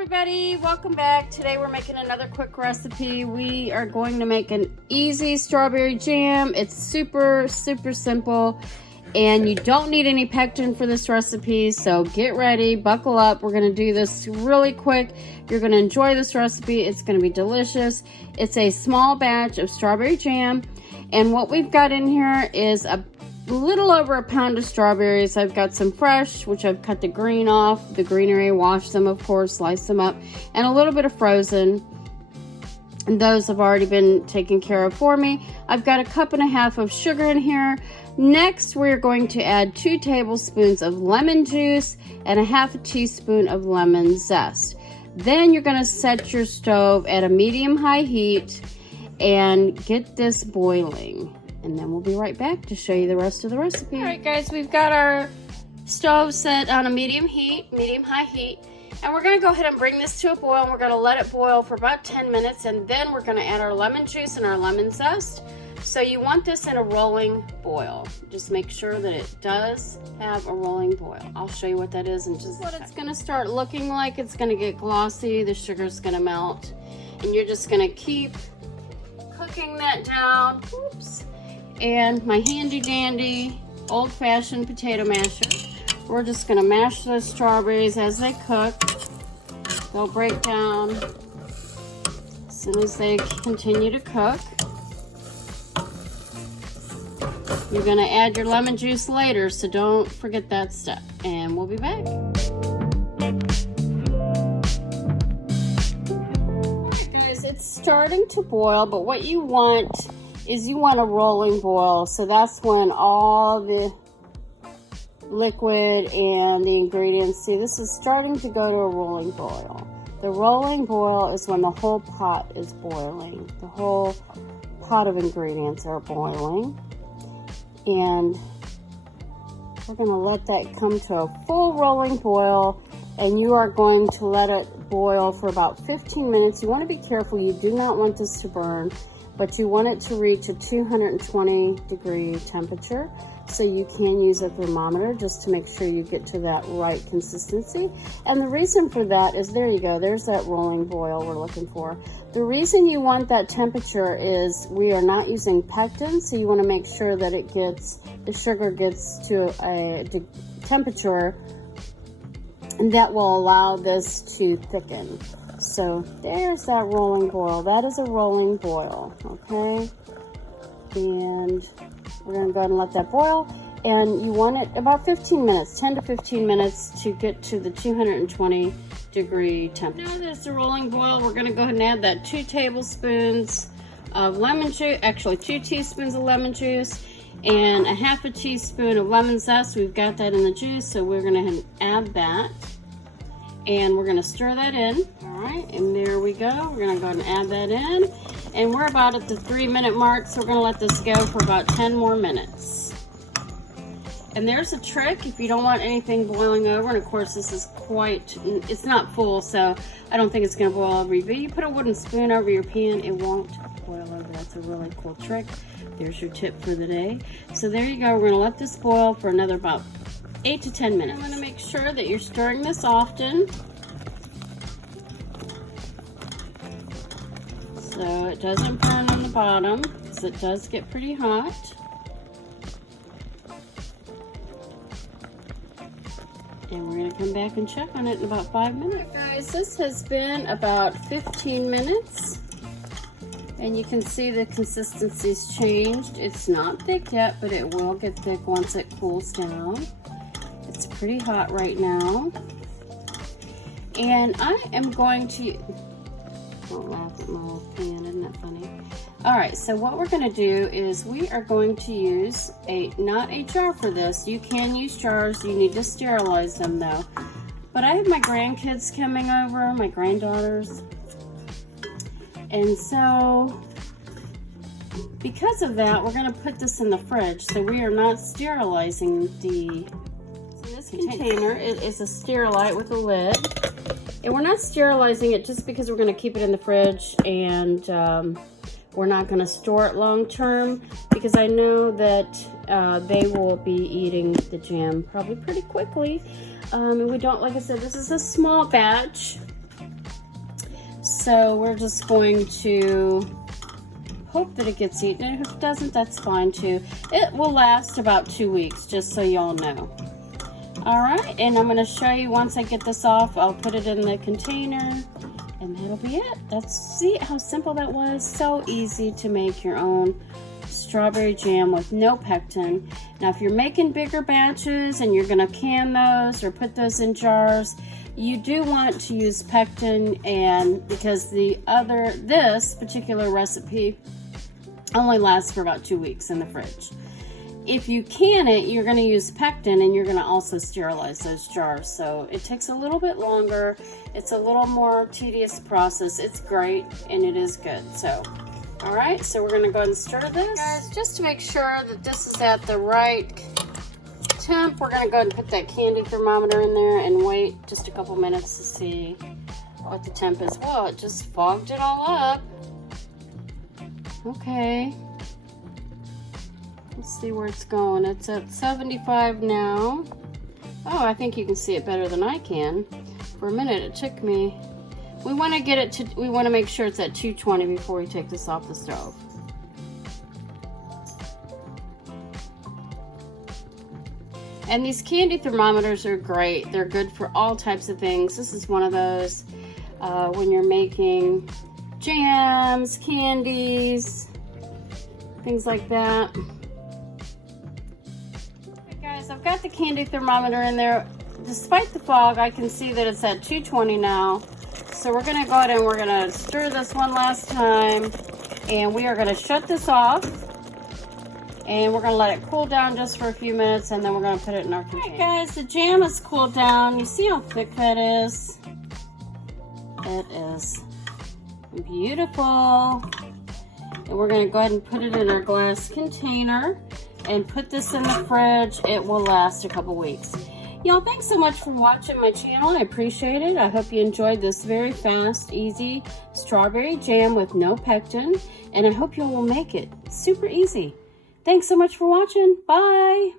everybody, welcome back. Today we're making another quick recipe. We are going to make an easy strawberry jam. It's super simple and you don't need any pectin for this recipe, so get ready, buckle up. We're going to do this really quick. You're going to enjoy this recipe. It's going to be delicious. It's a small batch of strawberry jam, and what we've got in here is a little over a pound of strawberries. I've got some fresh, which I've cut the green off, the greenery, washed them, of course, sliced them up, and a little bit of frozen. And those have already been taken care of for me. I've got a cup and a half of sugar in here. Next, we're going to add 2 tablespoons of lemon juice and a half a teaspoon of lemon zest. Then you're going to set your stove at a medium-high heat and get this boiling. And then we'll be right back to show you the rest of the recipe. All right, guys, we've got our stove set on a medium-high heat, and we're gonna go ahead and bring this to a boil, and we're gonna let it boil for about 10 minutes, and then we're gonna add our lemon juice and our lemon zest. So you want this in a rolling boil. Just make sure that it does have a rolling boil. I'll show you what that is in just a second. What it's gonna start looking like, it's gonna get glossy, the sugar's gonna melt, and you're just gonna keep cooking that down. Oops. And my handy dandy old-fashioned potato masher. We're just gonna mash those strawberries as they cook. They'll break down as soon as they continue to cook. You're gonna add your lemon juice later, so don't forget that step. And we'll be back. Alright guys, it's starting to boil, but what you want is you want a rolling boil. So that's when all the liquid and the ingredients, see, this is starting to go to a rolling boil. The rolling boil is when the whole pot is boiling. The whole pot of ingredients are boiling. And we're going to let that come to a full rolling boil, and you are going to let it boil for about 15 minutes. You want to be careful. You do not want this to burn, but you want it to reach a 220-degree temperature, so you can use a thermometer just to make sure you get to that right consistency. And the reason for that is, there you go, there's that rolling boil we're looking for. The reason you want that temperature is we are not using pectin, so you want to make sure that the sugar gets to a temperature that will allow this to thicken. So there's that rolling boil. That is a rolling boil, okay? And we're gonna go ahead and let that boil. And you want it about 15 minutes, 10 to 15 minutes to get to the 220-degree temperature. Now that it's a rolling boil, we're gonna go ahead and add that 2 tablespoons of lemon juice, actually 2 teaspoons of lemon juice, and a half a teaspoon of lemon zest. We've got that in the juice, so we're gonna add that. And we're gonna stir that in. All right, and there we go. We're gonna go ahead and add that in. And we're about at the 3-minute mark, so we're gonna let this go for about 10 more minutes. And there's a trick if you don't want anything boiling over, and of course this is it's not full, so I don't think it's gonna boil over you, but you put a wooden spoon over your pan, it won't boil over. That's a really cool trick. There's your tip for the day. So there you go. We're gonna let this boil for another about 8 to 10 minutes. I'm going to make sure that you're stirring this often, so it doesn't burn on the bottom, because it does get pretty hot. And we're going to come back and check on it in about 5 minutes. Right, guys, this has been about 15 minutes. And you can see the consistency's changed. It's not thick yet, but it will get thick once it cools down. It's pretty hot right now. And I am going to, don't laugh at my little pan, isn't that funny? All right, so what we're gonna do is we are going to use not a jar for this. You can use jars, you need to sterilize them though. But I have my grandkids coming over, my granddaughters. And so, because of that, we're gonna put this in the fridge. So we are not sterilizing this container. It is a Sterilite with a lid, and we're not sterilizing it just because we're going to keep it in the fridge, and we're not going to store it long term, because I know that they will be eating the jam probably pretty quickly. And we don't, like I said, this is a small batch, So we're just going to hope that it gets eaten, and if it doesn't, that's fine too. It will last about 2 weeks, just so y'all know. All right, and I'm gonna show you once I get this off. I'll put it in the container, and that'll be it. See how simple that was? So easy to make your own strawberry jam with no pectin. Now, if you're making bigger batches and you're gonna can those or put those in jars, you do want to use pectin, and because this particular recipe only lasts for about 2 weeks in the fridge. If you can it, you're going to use pectin, and you're going to also sterilize those jars. So it takes a little bit longer. It's a little more tedious process. It's great, and it is good. So, all right, so we're going to go ahead and stir this. Guys, just to make sure that this is at the right temp, we're going to go ahead and put that candy thermometer in there and wait just a couple minutes to see what the temp is. Whoa, it just fogged it all up. Okay. Let's see where it's going. It's at 75 now. Oh, I think you can see it better than I can. For a minute, it took me. We want to make sure it's at 220 before we take this off the stove. And these candy thermometers are great. They're good for all types of things. This is one of those when you're making jams, candies, things like that. Okay, guys, I've got the candy thermometer in there. Despite the fog, I can see that it's at 220 now. So we're gonna go ahead and we're gonna stir this one last time, and we are gonna shut this off, and we're gonna let it cool down just for a few minutes, and then we're gonna put it in our container. All right, guys, the jam has cooled down. You see how thick that is? It is beautiful. And we're going to go ahead and put it in our glass container and put this in the fridge. It will last a couple weeks. Y'all, thanks so much for watching my channel. I appreciate it. I hope you enjoyed this very fast, easy strawberry jam with no pectin. And I hope you will make it super easy. Thanks so much for watching. Bye.